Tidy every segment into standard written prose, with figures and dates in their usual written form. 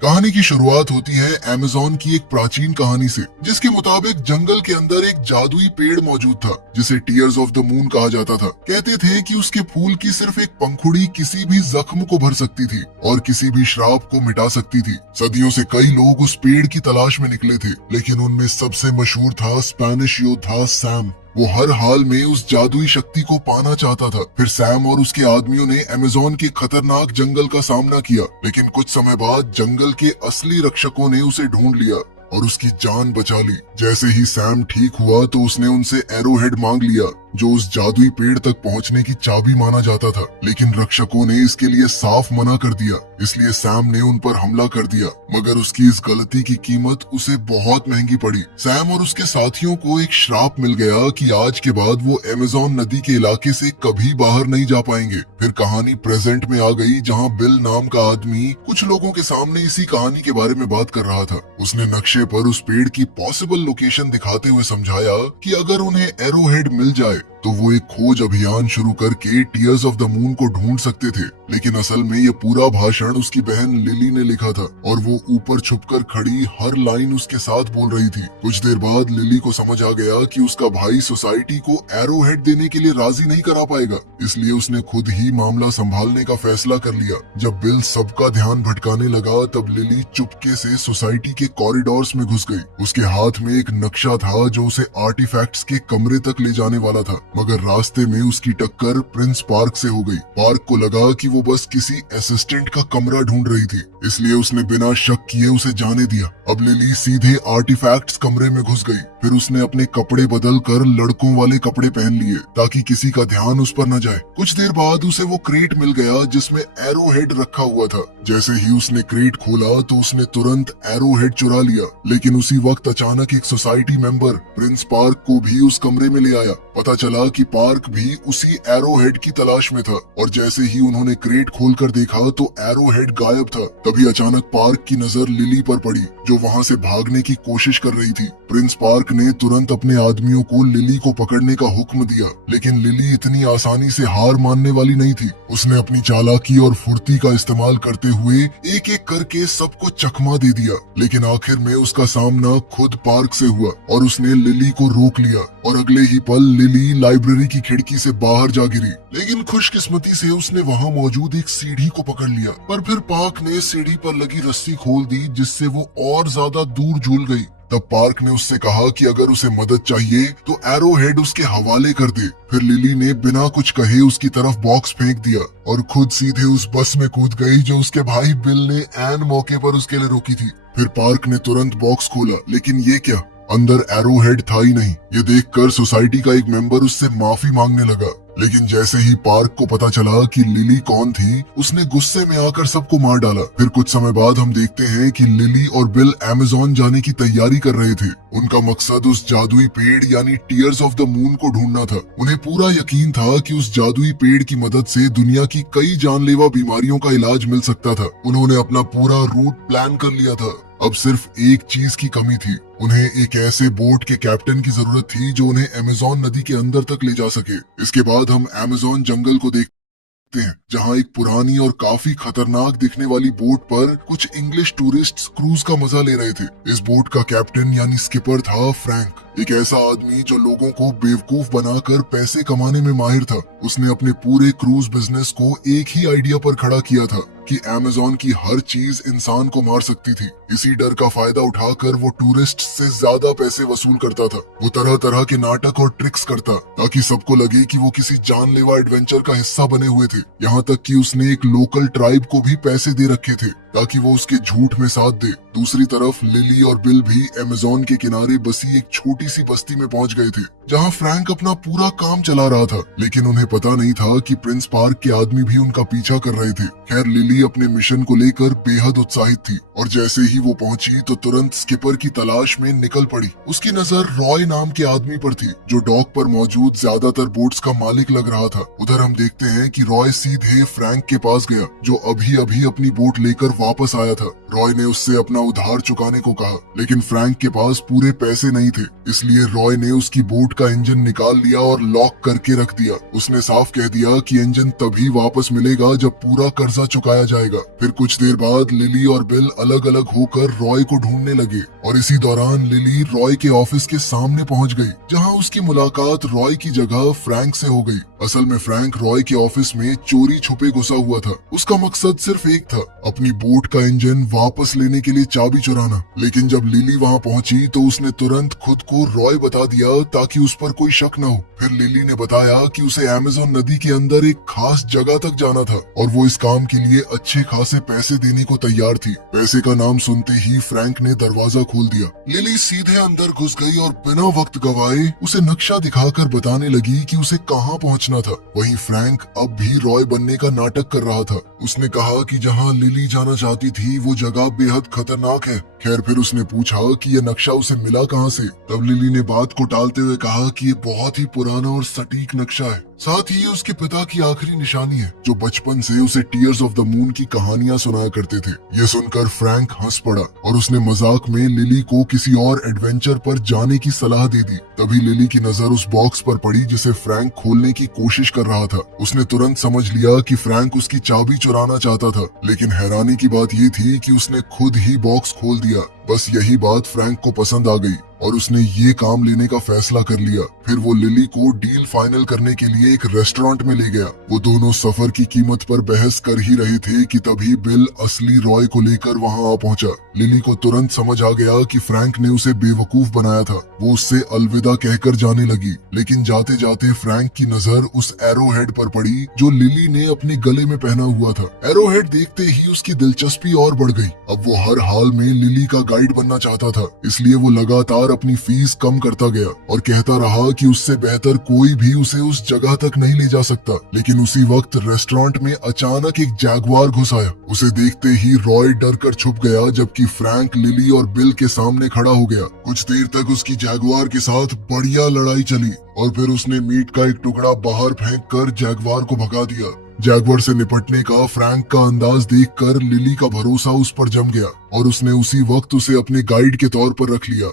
कहानी की शुरुआत होती है अमेज़न की एक प्राचीन कहानी से, जिसके मुताबिक जंगल के अंदर एक जादुई पेड़ मौजूद था जिसे टीयर्स ऑफ द मून कहा जाता था। कहते थे कि उसके फूल की सिर्फ एक पंखुड़ी किसी भी जख्म को भर सकती थी और किसी भी श्राप को मिटा सकती थी। सदियों से कई लोग उस पेड़ की तलाश में निकले थे, लेकिन उनमें सबसे मशहूर था स्पेनिश योद्धा सैम। वो हर हाल में उस जादुई शक्ति को पाना चाहता था। फिर सैम और उसके आदमियों ने अमेज़न के खतरनाक जंगल का सामना किया, लेकिन कुछ समय बाद जंगल के असली रक्षकों ने उसे ढूंढ लिया और उसकी जान बचा ली। जैसे ही सैम ठीक हुआ तो उसने उनसे एरोहेड मांग लिया, जो उस जादुई पेड़ तक पहुंचने की चाबी माना जाता था। लेकिन रक्षकों ने इसके लिए साफ मना कर दिया, इसलिए सैम ने उन पर हमला कर दिया। मगर उसकी इस गलती की कीमत उसे बहुत महंगी पड़ी। सैम और उसके साथियों को एक श्राप मिल गया कि आज के बाद वो अमेज़न नदी के इलाके से कभी बाहर नहीं जा पाएंगे। फिर कहानी प्रेजेंट में आ गई, जहाँ बिल नाम का आदमी कुछ लोगों के सामने इसी कहानी के बारे में बात कर रहा था। उसने नक्शे पर उस पेड़ की पॉसिबल लोकेशन दिखाते हुए समझाया कि अगर उन्हें एरोहेड मिल जाए तो वो एक खोज अभियान शुरू करके टीयर्स ऑफ द मून को ढूंढ सकते थे। लेकिन असल में ये पूरा भाषण उसकी बहन लिली ने लिखा था और वो ऊपर छुपकर खड़ी हर लाइन उसके साथ बोल रही थी। कुछ देर बाद लिली को समझ आ गया कि उसका भाई सोसाइटी को एरोहेड देने के लिए राजी नहीं करा पाएगा, इसलिए उसने खुद ही मामला संभालने का फैसला कर लिया। जब बिल सबका ध्यान भटकाने लगा तब लिली चुपके से सोसाइटी के कॉरिडोर्स में घुस गई। उसके हाथ में एक नक्शा था जो उसे आर्टिफैक्ट्स के कमरे तक ले जाने वाला था, मगर रास्ते में उसकी टक्कर प्रिंस पार्क से हो गई। पार्क को लगा कि वो बस किसी असिस्टेंट का कमरा ढूंढ रही थी, इसलिए उसने बिना शक किए उसे जाने दिया। अब लिली सीधे आर्टिफैक्ट्स कमरे में घुस गई। फिर उसने अपने कपड़े बदल कर लड़कों वाले कपड़े पहन लिए ताकि किसी का ध्यान उस पर न जाए। कुछ देर बाद उसे वो क्रेट मिल गया जिसमें एरोहेड रखा हुआ था। जैसे ही उसने क्रेट खोला तो उसने तुरंत एरोहेड चुरा लिया, लेकिन उसी वक्त अचानक एक सोसाइटी मेंबर प्रिंस पार्क को भी उस कमरे में ले आया। पता चला कि पार्क भी उसी एरोहेड की तलाश में था और जैसे ही उन्होंने क्रेट खोलकर देखा तो एरोहेड गायब था। तभी अचानक पार्क की नजर लिली पर पड़ी, जो वहां से भागने की कोशिश कर रही थी। प्रिंस पार्क ने तुरंत अपने आदमियों को लिली को पकड़ने का हुक्म दिया, लेकिन लिली इतनी आसानी से हार मानने वाली नहीं थी। उसने अपनी चालाकी और फुर्ती का इस्तेमाल करते हुए एक एक करके सबको चकमा दे दिया, लेकिन आखिर में उसका सामना खुद पार्क से हुआ और उसने लिली को रोक लिया और अगले ही पल लिली लाइब्रेरी की खिड़की से बाहर जा गिरी। लेकिन खुशकिस्मती से उसने वहां मौजूद एक सीढ़ी को पकड़ लिया, पर फिर पार्क ने सीढ़ी पर लगी रस्सी खोल दी, जिससे वो और ज्यादा दूर झूल गई। तब पार्क ने उससे कहा कि अगर उसे मदद चाहिए तो एरोहेड उसके हवाले कर दे। फिर लिली ने बिना कुछ कहे उसकी तरफ बॉक्स फेंक दिया और खुद सीधे उस बस में कूद गई जो उसके भाई बिल ने ऐन मौके पर उसके लिए रोकी थी। फिर पार्क ने तुरंत बॉक्स खोला, लेकिन ये क्या, अंदर एरोहेड था ही नहीं। ये देखकर सोसाइटी का एक मेंबर उससे माफी मांगने लगा, लेकिन जैसे ही पार्क को पता चला कि लिली कौन थी, उसने गुस्से में आकर सबको मार डाला। फिर कुछ समय बाद हम देखते हैं कि लिली और बिल अमेज़न जाने की तैयारी कर रहे थे। उनका मकसद उस जादुई पेड़ यानी टीयर्स ऑफ द मून को ढूंढना था। उन्हें पूरा यकीन था कि उस जादुई पेड़ की मदद से दुनिया की कई जानलेवा बीमारियों का इलाज मिल सकता था। उन्होंने अपना पूरा रूट प्लान कर लिया था। अब सिर्फ एक चीज की कमी थी, उन्हें एक ऐसे बोट के कैप्टन की जरूरत थी जो उन्हें अमेज़न नदी के अंदर तक ले जा सके। इसके बाद हम अमेज़न जंगल को देखते हैं, जहां एक पुरानी और काफी खतरनाक दिखने वाली बोट पर कुछ इंग्लिश टूरिस्ट्स क्रूज का मजा ले रहे थे। इस बोट का कैप्टन यानी स्किपर था फ्रैंक, एक ऐसा आदमी जो लोगों को बेवकूफ बनाकर पैसे कमाने में माहिर था। उसने अपने पूरे क्रूज बिजनेस को एक ही आइडिया पर खड़ा किया था कि अमेज़न की हर चीज इंसान को मार सकती थी। इसी डर का फायदा उठाकर वो टूरिस्ट से ज्यादा पैसे वसूल करता था। वो तरह तरह के नाटक और ट्रिक्स करता ताकि सबको लगे कि वो किसी जानलेवा एडवेंचर का हिस्सा बने हुए थे। यहाँ तक कि उसने एक लोकल ट्राइब को भी पैसे दे रखे थे ताकि वो उसके झूठ में साथ दे। दूसरी तरफ लिली और बिल भी अमेज़न के किनारे बसी एक छोटी सी बस्ती में पहुंच गए थे, जहां फ्रैंक अपना पूरा काम चला रहा था। लेकिन उन्हें पता नहीं था कि प्रिंस पार्क के आदमी भी उनका पीछा कर रहे थे। खैर, लिली अपने मिशन को लेकर बेहद उत्साहित थी और जैसे ही वो पहुंची तो तुरंत स्किपर की तलाश में निकल पड़ी। उसकी नजर रॉय नाम के आदमी पर थी, जो डॉक पर मौजूद ज्यादातर बोट्स का मालिक लग रहा था। उधर हम देखते हैं कि रॉय सीधे फ्रैंक के पास गया, जो अभी अभी अपनी बोट लेकर वापस आया था। रॉय ने उससे अपना उधार चुकाने को कहा, लेकिन फ्रैंक के पास पूरे पैसे नहीं थे, इसलिए रॉय ने उसकी बोट का इंजन निकाल लिया और लॉक करके रख दिया। उसने साफ कह दिया कि इंजन तभी वापस मिलेगा जब पूरा कर्जा चुकाया जाएगा। फिर कुछ देर बाद लिली और बिल अलग अलग होकर रॉय को ढूंढने लगे और इसी दौरान लिली रॉय के ऑफिस के सामने पहुंच गई, जहां उसकी मुलाकात रॉय की जगह फ्रैंक से हो गई। असल में फ्रैंक रॉय के ऑफिस में चोरी छुपे घुसा हुआ था। उसका मकसद सिर्फ एक था, अपनी बोट का इंजन वापस लेने के लिए चाबी चुराना। लेकिन जब लिली वहां पहुंची तो उसने तुरंत खुद को रॉय बता दिया ताकि उस पर कोई शक न हो। फिर लिली ने बताया कि उसे अमेज़न नदी के अंदर एक खास जगह तक जाना था और वो इस काम के लिए अच्छे खासे पैसे देने को तैयार थी। पैसे का नाम सुनते ही फ्रैंक ने दरवाजा खोल दिया। लिली सीधे अंदर घुस गई और बिना वक्त गवाए उसे नक्शा दिखाकर बताने लगी कि उसे कहाँ पहुंचना था। वहीं फ्रैंक अब भी रॉय बनने का नाटक कर रहा था। उसने कहा कि जहाँ लिली जाना चाहती थी वो जगह बेहद खतरनाक है। खैर, फिर उसने पूछा कि ये नक्शा उसे मिला कहाँ से। तब लिली ने बात को टालते हुए कहा कि ये बहुत ही पुराना और सटीक नक्शा है, साथ ही ये उसके पिता की आखिरी निशानी है, जो बचपन से उसे टीयर्स ऑफ द मून की कहानियां सुनाया करते थे। ये सुनकर फ्रैंक हंस पड़ा और उसने मजाक में लिली को किसी और एडवेंचर पर जाने की सलाह दे दी। तभी लिली की नजर उस बॉक्स पर पड़ी जिसे फ्रैंक खोलने की कोशिश कर रहा था। उसने तुरंत समझ लिया कि फ्रैंक उसकी चाबी चुराना चाहता था, लेकिन हैरानी की बात ये थी कि उसने खुद ही बॉक्स खोल दिया। बस यही बात फ्रैंक को पसंद आ गई और उसने ये काम लेने का फैसला कर लिया। फिर वो लिली को डील फाइनल करने के लिए एक रेस्टोरेंट में ले गया। वो दोनों सफर की कीमत पर बहस कर ही रहे थे कि तभी बिल असली रॉय को लेकर वहां आ पहुंचा। लिली को तुरंत समझ आ गया कि फ्रैंक ने उसे बेवकूफ बनाया था। वो उससे अलविदा कहकर जाने लगी, लेकिन जाते जाते फ्रैंक की नजर उस एरो हेड पर पड़ी जो लिली ने अपने गले में पहना हुआ था। एरो हेड देखते ही उसकी दिलचस्पी और बढ़ गई। अब वो हर हाल में लिली का गाइड बनना चाहता था, इसलिए वो लगातार अपनी फीस कम करता गया और कहता रहा कि उससे बेहतर कोई भी उसे उस जगह तक नहीं ले जा सकता। लेकिन उसी वक्त रेस्टोरेंट में अचानक एक जैगवार घुस आया। उसे देखते ही रॉय डर कर छुप गया, जबकि फ्रैंक लिली और बिल के सामने खड़ा हो गया। कुछ देर तक उसकी जैगवार के साथ बढ़िया लड़ाई चली और फिर उसने मीट का एक टुकड़ा बाहर फेंक कर जैगवार को भगा दिया। जैगवार से निपटने का फ्रैंक का अंदाज देखकर लिली का भरोसा उस पर जम गया और उसने उसी वक्त उसे अपने गाइड के तौर पर रख लिया।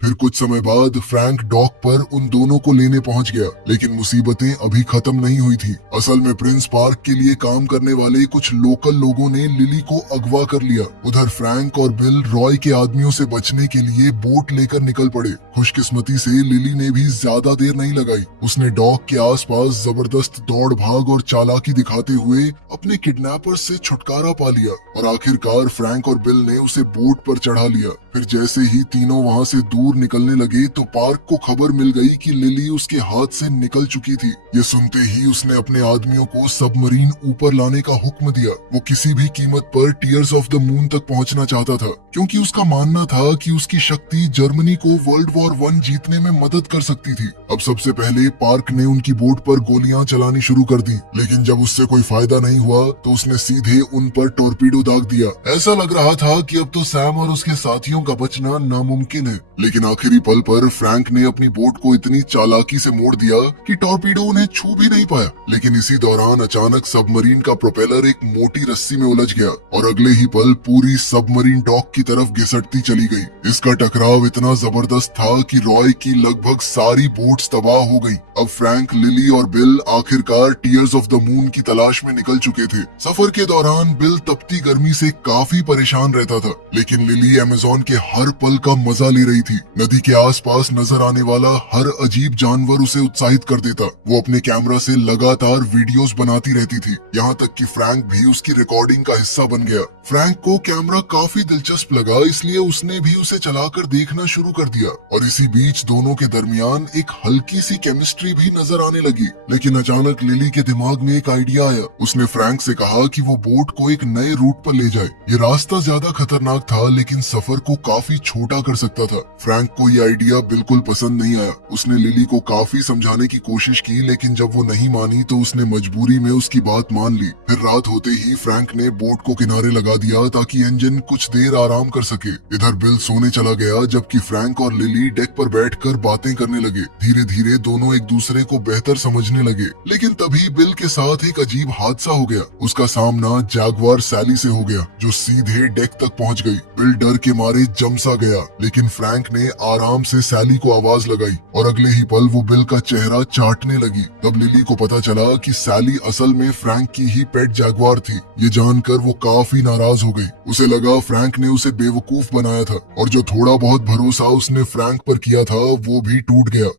फिर कुछ समय बाद फ्रैंक डॉक पर उन दोनों को लेने पहुंच गया, लेकिन मुसीबतें अभी खत्म नहीं हुई थी। असल में प्रिंस पार्क के लिए काम करने वाले कुछ लोकल लोगों ने लिली को अगवा कर लिया। उधर फ्रैंक और बिल रॉय के आदमियों से बचने के लिए बोट लेकर निकल पड़े। खुशकिस्मती से लिली ने भी ज्यादा देर नहीं लगाई। उसने डॉक के आसपास जबरदस्त दौड़ भाग और चालाकी दिखाते हुए अपने किडनैपर्स से छुटकारा पा लिया और आखिरकार फ्रैंक और बिल ने उसे बोट पर चढ़ा लिया। फिर जैसे ही तीनों वहां से दूर निकलने लगे तो पार्क को खबर मिल गई कि लिली उसके हाथ से निकल चुकी थी। ये सुनते ही उसने अपने आदमियों को सबमरीन ऊपर लाने का हुक्म दिया। वो किसी भी कीमत पर टीयर्स ऑफ द मून तक पहुंचना चाहता था, क्योंकि उसका मानना था कि उसकी शक्ति जर्मनी को वर्ल्ड वॉर 1 जीतने में मदद कर सकती थी। अब सबसे पहले पार्क ने उनकी बोट पर गोलियां चलानी शुरू कर दी, लेकिन जब उससे कोई फायदा नहीं हुआ तो उसने सीधे उन पर टॉर्पीडो दाग दिया। ऐसा लग रहा था कि अब तो सैम और उसके साथियों का बचना नामुमकिन है। लेकिन आखिरी पल पर फ्रैंक ने अपनी बोट को इतनी चालाकी से मोड़ दिया कि टॉर्पीडो उन्हें छू भी नहीं पाया। लेकिन इसी दौरान अचानक सबमरीन का प्रोपेलर एक मोटी रस्सी में उलझ गया और अगले ही पल पूरी सबमरीन डॉक की तरफ घिसटती चली गई। इसका टकराव इतना जबरदस्त था कि रॉय की लगभग सारी बोट्स तबाह हो गई। अब फ्रैंक, लिली और बिल आखिरकार टीयर्स ऑफ द मून की तलाश में निकल चुके थे। सफर के दौरान बिल तपती गर्मी से काफी परेशान रहता था, लेकिन लिली अमेज़न के हर पल का मजा ले रही थी। नदी के आसपास नजर आने वाला हर अजीब जानवर उसे उत्साहित कर देता। वो अपने कैमरा से लगातार वीडियोस बनाती रहती थी, यहाँ तक कि फ्रैंक भी उसकी रिकॉर्डिंग का हिस्सा बन गया। फ्रैंक को कैमरा काफी दिलचस्प लगा, इसलिए उसने भी उसे चलाकर देखना शुरू कर दिया और इसी बीच दोनों के दरमियान एक हल्की सी केमिस्ट्री भी नजर आने लगी। लेकिन अचानक लिली के दिमाग में एक आइडिया आया। उसने फ्रैंक से कहा कि वो बोट को एक नए रूट पर ले जाए। ये रास्ता ज्यादा खतरनाक था, लेकिन सफर को काफी छोटा कर सकता था। फ्रैंक को ये आइडिया बिल्कुल पसंद नहीं आया। उसने लिली को काफी समझाने की कोशिश की, लेकिन जब वो नहीं मानी तो उसने मजबूरी में उसकी बात मान ली। फिर रात होते ही फ्रैंक ने बोट को किनारे लगा दिया ताकि इंजन कुछ देर आराम कर सके। इधर बिल सोने चला गया जबकि फ्रैंक और लिली डेक पर बैठकर बातें करने लगे। धीरे धीरे दोनों एक दूसरे को बेहतर समझने लगे, लेकिन तभी बिल के साथ एक अजीब हादसा हो गया। उसका सामना जैगवार सैली से हो गया जो सीधे डेक तक पहुंच गई। बिल डर के मारे जमसा गया, लेकिन फ्रैंक ने आराम से सैली को आवाज लगाई और अगले ही पल वो बिल का चेहरा चाटने लगी। तब लिली को पता चला कि सैली असल में फ्रैंक की ही पेट जैगवार थी। ये जानकर वो काफी नाराज हो गई। उसे लगा फ्रैंक ने उसे बेवकूफ बनाया था और जो थोड़ा बहुत भरोसा उसने फ्रैंक पर किया था वो भी टूट गया।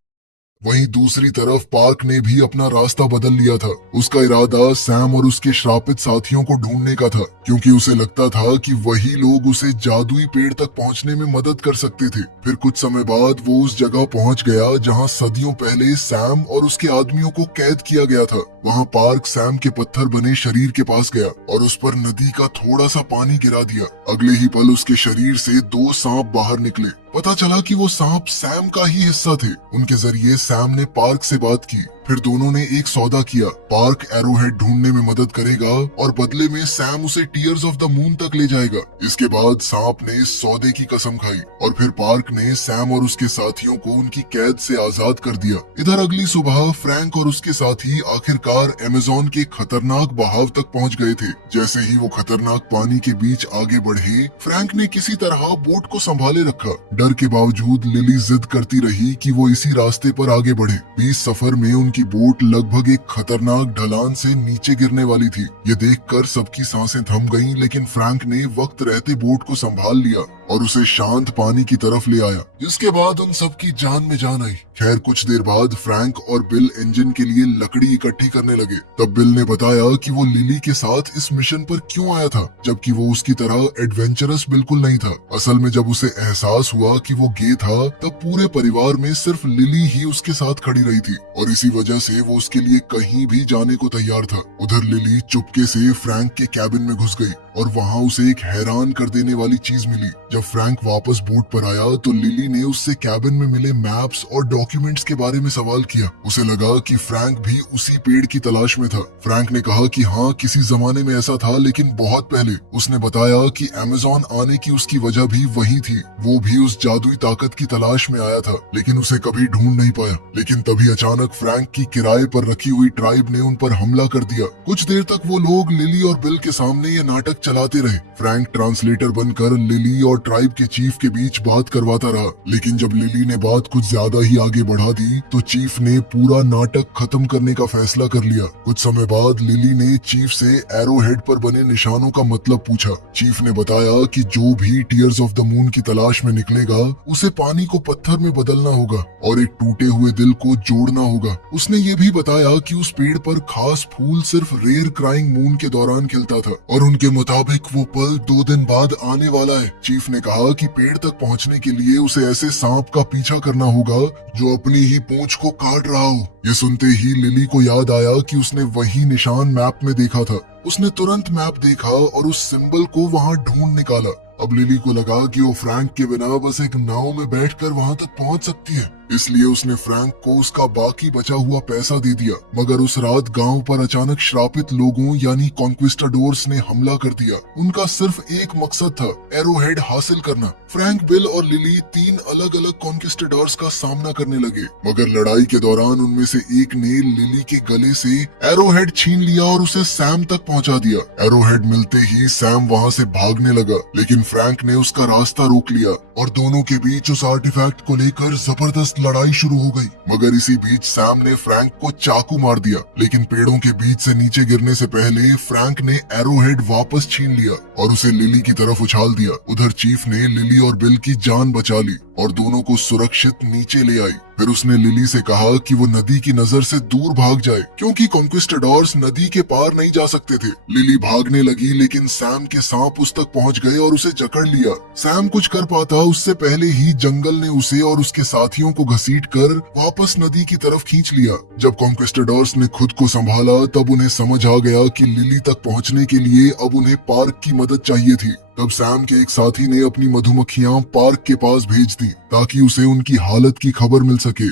वहीं दूसरी तरफ पार्क ने भी अपना रास्ता बदल लिया था। उसका इरादा सैम और उसके श्रापित साथियों को ढूंढने का था, क्योंकि उसे लगता था कि वही लोग उसे जादुई पेड़ तक पहुंचने में मदद कर सकते थे। फिर कुछ समय बाद वो उस जगह पहुंच गया जहां सदियों पहले सैम और उसके आदमियों को कैद किया गया था। वहां पार्क सैम के पत्थर बने शरीर के पास गया और उस पर नदी का थोड़ा सा पानी गिरा दिया। अगले ही पल उसके शरीर से 2 सांप बाहर निकले। पता चला कि वो सांप सैम का ही हिस्सा थे। उनके जरिए सैम ने पार्क से बात की। फिर दोनों ने एक सौदा किया। पार्क एरोहेड ढूंढने में मदद करेगा और बदले में सैम उसे टीयर्स ऑफ द मून तक ले जाएगा। इसके बाद सांप ने इस सौदे की कसम खाई और फिर पार्क ने सैम और उसके साथियों को उनकी कैद से आजाद कर दिया। इधर अगली सुबह फ्रैंक और उसके साथी आखिरकार अमेज़न के खतरनाक बहाव तक पहुंच गए थे। जैसे ही वो खतरनाक पानी के बीच आगे बढ़े, फ्रैंक ने किसी तरह बोट को संभाले रखा। डर के बावजूद लिली जिद करती रही कि वो इसी रास्ते पर आगे बढ़े। 20 सफर में उनकी बोट लगभग एक खतरनाक ढलान से नीचे गिरने वाली थी। ये देखकर सबकी सांसें थम गईं, लेकिन फ्रैंक ने वक्त रहते बोट को संभाल लिया और उसे शांत पानी की तरफ ले आया, जिसके बाद उन सबकी जान में जान आई। खैर कुछ देर बाद फ्रैंक और बिल इंजन के लिए लकड़ी इकट्ठी करने लगे। तब बिल ने बताया कि वो लिली के साथ इस मिशन पर क्यों आया था, जबकि वो उसकी तरह एडवेंचरस बिल्कुल नहीं था। असल में जब उसे एहसास हुआ कि वो गे था, तब पूरे परिवार में सिर्फ लिली ही उसके साथ खड़ी रही थी और इसी वजह से वो उसके लिए कहीं भी जाने को तैयार था। उधर लिली चुपके से फ्रैंक के कैबिन में घुस गई और वहाँ उसे एक हैरान कर देने वाली चीज मिली। जब फ्रैंक वापस बोट पर आया तो लिली ने उससे कैबिन में मिले मैप्स और डॉक्यूमेंट्स के बारे में सवाल किया। उसे लगा कि फ्रैंक भी उसी पेड़ की तलाश में था। फ्रैंक ने कहा कि हाँ, किसी जमाने में ऐसा था, लेकिन बहुत पहले। उसने बताया कि अमेज़न आने की उसकी वजह भी वही थी। वो भी उस जादुई ताकत की तलाश में आया था, लेकिन उसे कभी ढूंढ नहीं पाया। लेकिन तभी अचानक फ्रैंक की किराए पर रखी हुई ट्राइब ने उन पर हमला कर दिया। कुछ देर तक वो लोग लिली और बिल के सामने ये नाटक चलाते रहे। फ्रैंक ट्रांसलेटर बनकर लिली और ट्राइब के चीफ के बीच बात करवाता रहा, लेकिन जब लिली ने बात कुछ ज्यादा ही आगे बढ़ा दी तो चीफ ने पूरा नाटक खत्म करने का फैसला कर लिया। कुछ समय बाद लिली ने चीफ से एरोहेड पर बने निशानों का मतलब पूछा। चीफ ने बताया कि जो भी टीयर्स ऑफ द मून की तलाश में निकलेगा उसे पानी को पत्थर में बदलना होगा और एक टूटे हुए दिल को जोड़ना होगा। उसने ये भी बताया कि उस पेड़ पर खास फूल सिर्फ रेयर क्राइंग मून के दौरान खिलता था और उनके मुताबिक वो पल 2 दिन बाद आने वाला है। चीफ ने कहा कि पेड़ तक पहुंचने के लिए उसे ऐसे सांप का पीछा करना होगा जो अपनी ही पूंछ को काट रहा हो। ये सुनते ही लिली को याद आया कि उसने वही निशान मैप में देखा था। उसने तुरंत मैप देखा और उस सिंबल को वहां ढूंढ निकाला। अब लिली को लगा कि वो फ्रैंक के बिना बस एक नाव में बैठकर वहां तक पहुंच सकती है, इसलिए उसने फ्रैंक को उसका बाकी बचा हुआ पैसा दे दिया। मगर उस रात गांव पर अचानक श्रापित लोगों यानी कॉन्क्विस्टाडोर्स ने हमला कर दिया। उनका सिर्फ एक मकसद था, एरोहेड हासिल करना। फ्रैंक, बिल और लिली 3 अलग अलग कॉन्क्विस्टाडोर्स का सामना करने लगे, मगर लड़ाई के दौरान उनमें से एक ने लिली के गले से एरोहेड छीन लिया और उसे सैम तक पहुंचा दिया। एरोहेड मिलते ही सैम वहां से भागने लगा, लेकिन फ्रैंक ने उसका रास्ता रोक लिया और दोनों के बीच उस आर्टिफैक्ट को लेकर जबरदस्त लड़ाई शुरू हो गई। मगर इसी बीच सैम ने फ्रैंक को चाकू मार दिया, लेकिन पेड़ों के बीच से नीचे गिरने से पहले फ्रैंक ने एरोहेड वापस छीन लिया और उसे लिली की तरफ उछाल दिया। उधर चीफ ने लिली और बिल की जान बचा ली और दोनों को सुरक्षित नीचे ले आई। फिर उसने लिली से कहा कि वो नदी की नजर से दूर भाग जाए, क्योंकि कॉन्क्विस्टाडोर्स नदी के पार नहीं जा सकते थे। लिली भागने लगी, लेकिन सैम के सांप उस तक पहुंच गए और उसे जकड़ लिया। सैम कुछ कर पाता उससे पहले ही जंगल ने उसे और उसके साथियों को घसीटकर वापस नदी की तरफ खींच लिया। जब कॉन्क्विस्टाडोर्स ने खुद को संभाला तब उन्हें समझ आ गया कि लिली तक पहुंचने के लिए अब उन्हें पार्क की मदद चाहिए थी। तब सैम के एक साथी ने अपनी मधुमक्खियां पार्क के पास भेज दी ताकि उसे उनकी हालत की खबर मिल सके।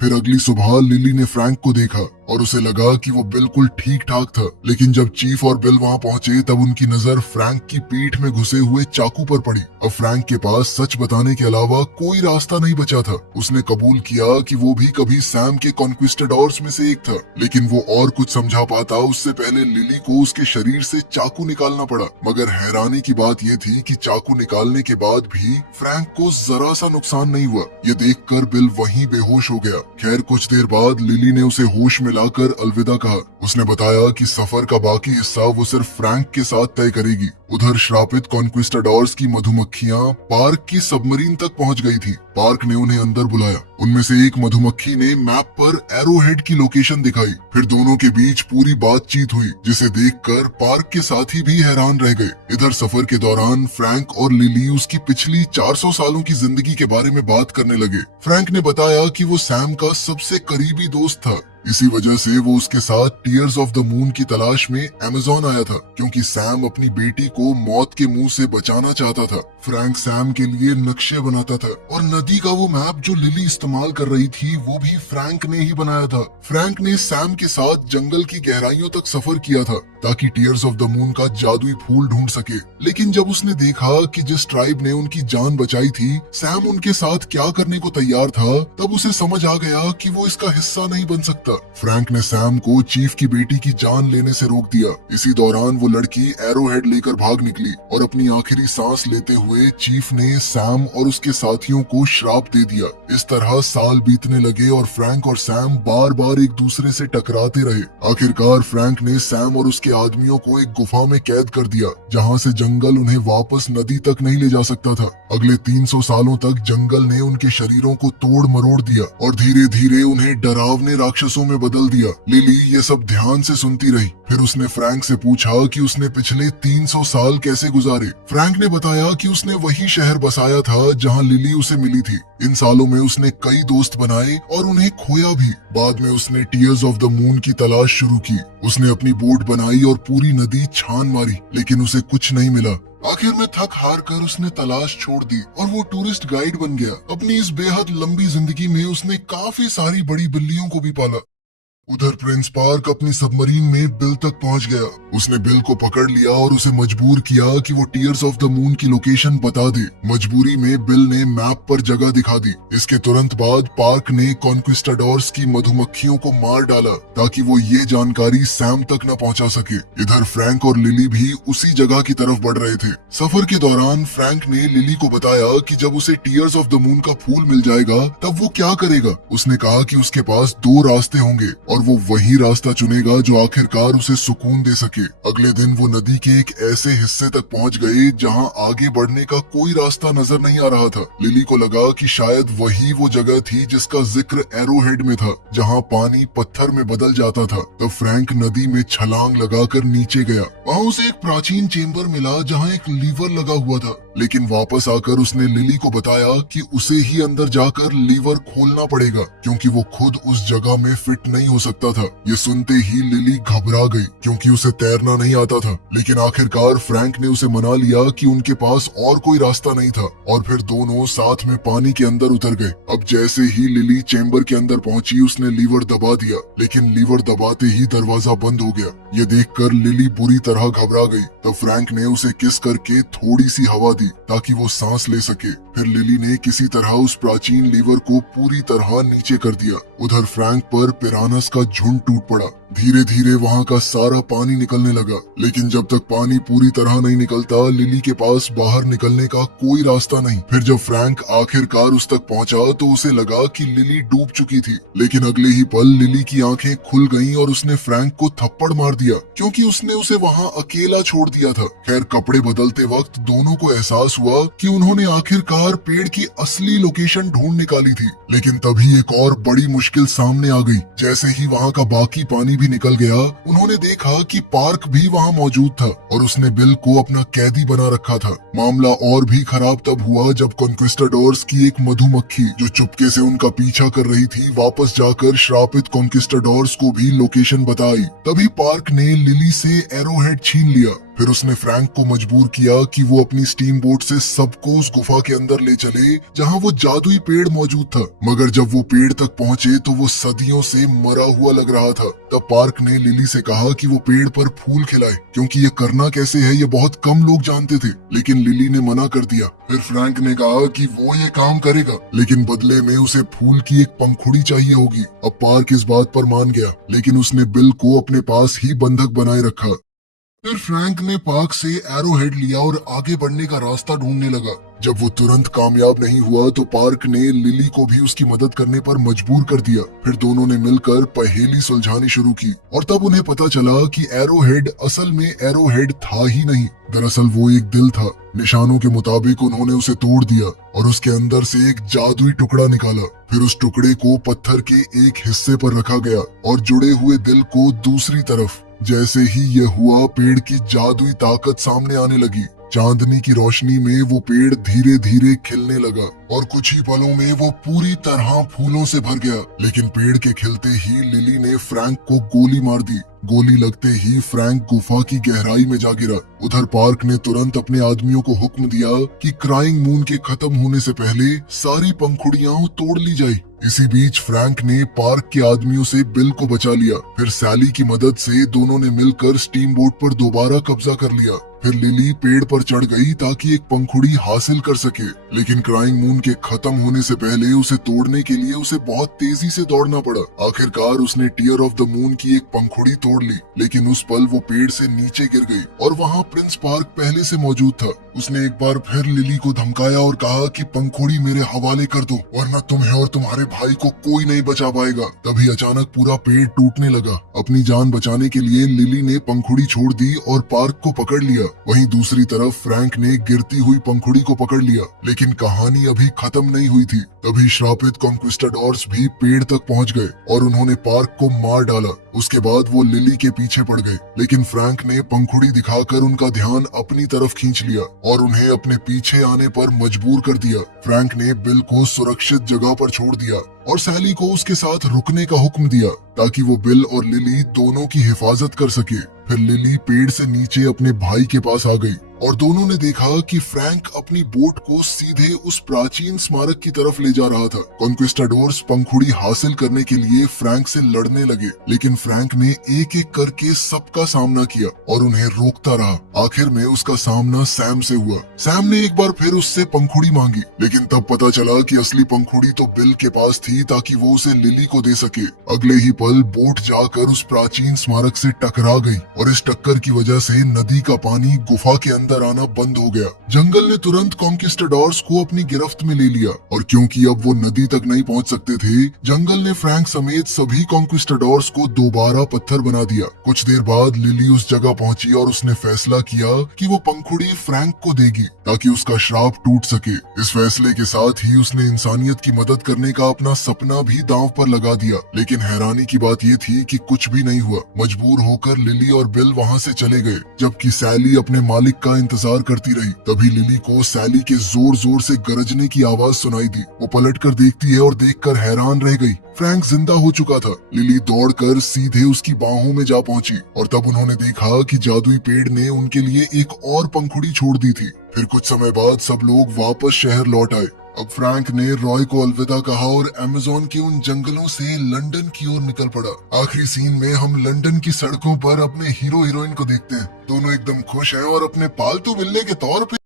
फिर अगली सुबह लिली ने फ्रैंक को देखा और उसे लगा कि वो बिल्कुल ठीक ठाक था। लेकिन जब चीफ और बिल वहाँ पहुंचे तब उनकी नजर फ्रैंक की पीठ में घुसे हुए चाकू पर पड़ी। अब फ्रैंक के पास सच बताने के अलावा कोई रास्ता नहीं बचा था। उसने कबूल किया कि वो भी कभी सैम के कॉन्क्विस्टाडोर्स में से एक था, लेकिन वो और कुछ समझा पाता उससे पहले लिली को उसके शरीर से चाकू निकालना पड़ा। मगर हैरानी की बात ये थी कि चाकू निकालने के बाद भी फ्रैंक को जरा सा नुकसान नहीं हुआ। ये देखकर बिल वहीं बेहोश हो गया। खैर कुछ देर बाद लिली ने उसे होश में लाकर अलविदा कहा। उसने बताया कि सफर का बाकी हिस्सा वो सिर्फ फ्रैंक के साथ तय करेगी। उधर श्रापित कॉन्क्विस्टाडोर्स की मधुमक्खियां पार्क की सबमरीन तक पहुंच गई थी। पार्क ने उन्हें अंदर बुलाया। उनमें से एक मधुमक्खी ने मैप पर एरोहेड की लोकेशन दिखाई। फिर दोनों के बीच पूरी बातचीत हुई, जिसे देखकर पार्क के साथी भी हैरान रह गए। इधर सफर के दौरान फ्रैंक और लिली उसकी पिछली 400 सालों की जिंदगी के बारे में बात करने लगे। फ्रैंक ने बताया कि वो सैम का सबसे करीबी दोस्त था। इसी वजह से वो उसके साथ टीयर्स ऑफ द मून की तलाश में अमेज़न आया था, क्योंकि सैम अपनी बेटी को मौत के मुंह से बचाना चाहता था। फ्रैंक सैम के लिए नक्शे बनाता था और नदी का वो मैप जो लिली इस्तेमाल कर रही थी वो भी फ्रैंक ने ही बनाया था। फ्रैंक ने सैम के साथ जंगल की गहराइयों तक सफर किया था ताकि टीयर्स ऑफ द मून का जादुई फूल ढूंढ सके। लेकिन जब उसने देखा कि जिस ट्राइब ने उनकी जान बचाई थी सैम उनके साथ क्या करने को तैयार था, तब उसे समझ आ गया कि वो इसका हिस्सा नहीं बन सकता। फ्रैंक ने सैम को चीफ की बेटी की जान लेने से रोक दिया। इसी दौरान वो लड़की एरोहेड लेकर भाग निकली और अपनी आखिरी सांस लेते हुए चीफ ने सैम और उसके साथियों को श्राप दे दिया। इस तरह साल बीतने लगे और फ्रैंक और सैम बार बार एक दूसरे से टकराते रहे। आखिरकार फ्रैंक ने सैम और उसके आदमियों को एक गुफा में कैद कर दिया, जहाँ से जंगल उन्हें वापस नदी तक नहीं ले जा सकता था। अगले 300 सालों तक जंगल ने उनके शरीरों को तोड़ मरोड़ दिया और धीरे धीरे उन्हें डरावने राक्षसों में बदल दिया। लिली ये सब ध्यान से सुनती रही। फिर उसने फ्रैंक से पूछा कि उसने पिछले 300 साल कैसे गुजारे। फ्रैंक ने बताया कि उसने वही शहर बसाया था जहां लिली उसे मिली थी। इन सालों में उसने कई दोस्त बनाए और उन्हें खोया भी। बाद में उसने टीयर्स ऑफ द मून की तलाश शुरू की। उसने अपनी बोट बनाई और पूरी नदी छान मारी, लेकिन उसे कुछ नहीं मिला। आखिर में थक हार कर उसने तलाश छोड़ दी और वो टूरिस्ट गाइड बन गया। अपनी इस बेहद लंबी जिंदगी में उसने काफी सारी बड़ी बिल्लियों को भी पाला। उधर प्रिंस पार्क अपनी सबमरीन में बिल तक पहुंच गया। उसने बिल को पकड़ लिया और उसे मजबूर किया कि वो टीयर्स ऑफ द मून की लोकेशन बता दे। मजबूरी में बिल ने मैप पर जगह दिखा दी। इसके तुरंत बाद पार्क ने कॉन्क्विस्टाडोर्स की मधुमक्खियों को मार डाला ताकि वो ये जानकारी सैम तक न पहुंचा सके। इधर फ्रैंक और लिली भी उसी जगह की तरफ बढ़ रहे थे। सफर के दौरान फ्रैंक ने लिली को बताया कि जब उसे टीयर्स ऑफ द मून का फूल मिल जाएगा तब वो क्या करेगा। उसने कहा कि उसके पास 2 रास्ते होंगे और वो वही रास्ता चुनेगा जो आखिरकार उसे सुकून दे सके। अगले दिन वो नदी के एक ऐसे हिस्से तक पहुंच गए जहां आगे बढ़ने का कोई रास्ता नजर नहीं आ रहा था। लिली को लगा कि शायद वही वो जगह थी जिसका जिक्र एरोहेड में था, जहां पानी पत्थर में बदल जाता था। तब फ्रैंक नदी में छलांग लगाकर नीचे गया। वहां उसे एक प्राचीन चेम्बर मिला जहां एक लीवर लगा हुआ था, लेकिन वापस आकर उसने लिली को बताया कि उसे ही अंदर जाकर लीवर खोलना पड़ेगा, क्योंकि वो खुद उस जगह में फिट नहीं हो सकता था। ये सुनते ही लिली घबरा गई, क्योंकि उसे तैरना नहीं आता था। लेकिन आखिरकार फ्रैंक ने उसे मना लिया कि उनके पास और कोई रास्ता नहीं था, और फिर दोनों साथ में पानी के अंदर उतर गए। अब जैसे ही लिली चेम्बर के अंदर पहुंची उसने लीवर दबा दिया, लेकिन लीवर दबाते ही दरवाजा बंद हो गया। ये देखकर लिली बुरी तरह घबरा गई। तब फ्रैंक ने उसे किस करके थोड़ी सी हवा दी ताकि वो सांस ले सके। फिर लिली ने किसी तरह उस प्राचीन लीवर को पूरी तरह नीचे कर दिया। उधर फ्रैंक पर पिरानस का झुंड टूट पड़ा। धीरे धीरे वहाँ का सारा पानी निकलने लगा, लेकिन जब तक पानी पूरी तरह नहीं निकलता लिली के पास बाहर निकलने का कोई रास्ता नहीं। फिर जब फ्रैंक आखिरकार उस तक पहुँचा तो उसे लगा कि लिली डूब चुकी थी, लेकिन अगले ही पल लिली की आंखें खुल गईं और उसने फ्रैंक को थप्पड़ मार दिया, क्योंकि उसने उसे वहाँ अकेला छोड़ दिया था। खैर कपड़े बदलते वक्त दोनों को एहसास हुआ कि उन्होंने आखिरकार पेड़ की असली लोकेशन ढूंढ निकाली थी। लेकिन तभी एक और बड़ी मुश्किल सामने आ गई। जैसे ही वहाँ का बाकी पानी भी निकल गया, उन्होंने देखा कि पार्क भी वहाँ मौजूद था और उसने बिल को अपना कैदी बना रखा था। मामला और भी खराब तब हुआ जब कॉन्क्विस्टाडोर्स की एक मधुमक्खी जो चुपके से उनका पीछा कर रही थी वापस जाकर श्रापित कॉन्क्विस्टाडोर्स को भी लोकेशन बताई। तभी पार्क ने लिली से एरोहेड छीन लिया। फिर उसने फ्रैंक को मजबूर किया कि वो अपनी स्टीम बोट से सबको उस गुफा के अंदर ले चले जहाँ वो जादुई पेड़ मौजूद था। मगर जब वो पेड़ तक पहुँचे तो वो सदियों से मरा हुआ लग रहा था। तब पार्क ने लिली से कहा कि वो पेड़ पर फूल खिलाए, क्योंकि ये करना कैसे है ये बहुत कम लोग जानते थे। लेकिन लिली ने मना कर दिया। फिर फ्रैंक ने कहा कि वो ये काम करेगा, लेकिन बदले में उसे फूल की एक पंखुड़ी चाहिए होगी। अब पार्क इस बात पर मान गया, लेकिन उसने बिल को अपने पास ही बंधक बनाए रखा। फिर फ्रैंक ने पार्क से एरो हेड लिया और आगे बढ़ने का रास्ता ढूंढने लगा। जब वो तुरंत कामयाब नहीं हुआ तो पार्क ने लिली को भी उसकी मदद करने पर मजबूर कर दिया। फिर दोनों ने मिलकर पहेली सुलझानी शुरू की और तब उन्हें पता चला कि एरो हेड असल में एरो हेड था ही नहीं। दरअसल वो एक दिल था। निशानों के मुताबिक उन्होंने उसे तोड़ दिया और उसके अंदर से एक जादुई टुकड़ा निकाला। फिर उस टुकड़े को पत्थर के एक हिस्से पर रखा गया और जुड़े हुए दिल को दूसरी तरफ। जैसे ही यह हुआ, पेड़ की जादुई ताकत सामने आने लगी। चांदनी की रोशनी में वो पेड़ धीरे धीरे खिलने लगा और कुछ ही पलों में वो पूरी तरह फूलों से भर गया। लेकिन पेड़ के खिलते ही लिली ने फ्रैंक को गोली मार दी। गोली लगते ही फ्रैंक गुफा की गहराई में जा गिरा। उधर पार्क ने तुरंत अपने आदमियों को हुक्म दिया कि क्राइंग मून के खत्म होने से पहले सारी पंखुड़ियां तोड़ ली जाए। इसी बीच फ्रैंक ने पार्क के आदमियों से बिल को बचा लिया। फिर सैली की मदद से दोनों ने मिलकर स्टीम बोट पर दोबारा कब्जा कर लिया। फिर लिली पेड़ पर चढ़ गई ताकि एक पंखुड़ी हासिल कर सके, लेकिन क्राइंग मून के खत्म होने से पहले उसे तोड़ने के लिए उसे बहुत तेजी से दौड़ना पड़ा। आखिरकार उसने टीयर ऑफ द मून की एक पंखुड़ी तोड़ ली, लेकिन उस पल वो पेड़ से नीचे गिर गई और वहाँ प्रिंस पार्क पहले से मौजूद था। उसने एक बार फिर लिली को धमकाया और कहा कि पंखुड़ी मेरे हवाले कर दो, वरना तुम्हें और तुम्हारे भाई को कोई नहीं बचा पाएगा। तभी अचानक पूरा पेड़ टूटने लगा। अपनी जान बचाने के लिए लिली ने पंखुड़ी छोड़ दी और पार्क को पकड़ लिया। वहीं दूसरी तरफ फ्रैंक ने गिरती हुई पंखुड़ी को पकड़ लिया। लेकिन कहानी अभी खत्म नहीं हुई थी। तभी श्रापित कॉन्क्विस्टाडोर्स भी पेड़ तक पहुंच गए और उन्होंने पार्क को मार डाला। उसके बाद वो लिली के पीछे पड़ गए, लेकिन फ्रैंक ने पंखुड़ी दिखाकर उनका ध्यान अपनी तरफ खींच लिया और उन्हें अपने पीछे आने पर मजबूर कर दिया। फ्रैंक ने बिल को सुरक्षित जगह पर छोड़ दिया और सैली को उसके साथ रुकने का हुक्म दिया ताकि वो बिल और लिली दोनों की हिफाजत कर सके। फिर लिली पेड़ से नीचे अपने भाई के पास आ गई और दोनों ने देखा कि फ्रैंक अपनी बोट को सीधे उस प्राचीन स्मारक की तरफ ले जा रहा था। कॉन्क्विस्टाडोर्स पंखुड़ी हासिल करने के लिए फ्रैंक से लड़ने लगे, लेकिन फ्रैंक ने एक एक करके सबका सामना किया और उन्हें रोकता रहा। आखिर में उसका सामना सैम से हुआ। सैम ने एक बार फिर उससे पंखुड़ी मांगी, लेकिन तब पता चला कि असली पंखुड़ी तो बिल के पास थी ताकि वो उसे लिली को दे सके। अगले ही पल बोट जाकर उस प्राचीन स्मारक से टकरा गई और इस टक्कर की वजह से नदी का पानी गुफा के अंदर आना बंद हो गया। जंगल ने तुरंत कॉन्क्विस्टाडोर्स को अपनी गिरफ्त में ले लिया और क्योंकि अब वो नदी तक नहीं पहुंच सकते थे, जंगल ने फ्रैंक समेत सभी कॉन्क्विस्टाडोर्स को दोबारा पत्थर बना दिया। कुछ देर बाद लिली उस जगह पहुंची और उसने फैसला किया कि वो पंखुड़ी फ्रैंक को देगी ताकि उसका श्राप टूट सके। इस फैसले के साथ ही उसने इंसानियत की मदद करने का अपना सपना भी दांव पर लगा दिया। लेकिन हैरानी की बात ये थी कि कुछ भी नहीं हुआ। मजबूर होकर लिली और बिल वहाँ से चले गए, जबकि सैली अपने मालिक का इंतजार करती रही। तभी लिली को सैली के जोर जोर से गरजने की आवाज सुनाई दी। वो पलटकर देखती है और देखकर हैरान रह गई। फ्रैंक जिंदा हो चुका था। लिली दौड़कर सीधे उसकी बाहों में जा पहुंची और तब उन्होंने देखा कि जादुई पेड़ ने उनके लिए एक और पंखुड़ी छोड़ दी थी। फिर कुछ समय बाद सब लोग वापस शहर लौट आए। अब फ्रैंक ने रॉय को अलविदा कहा और अमेज़न के उन जंगलों से लंदन की ओर निकल पड़ा। आखिरी सीन में हम लंदन की सड़कों पर अपने हीरो हीरोइन को देखते हैं। दोनों एकदम खुश हैं और अपने पालतू बिल्ले के तौर पे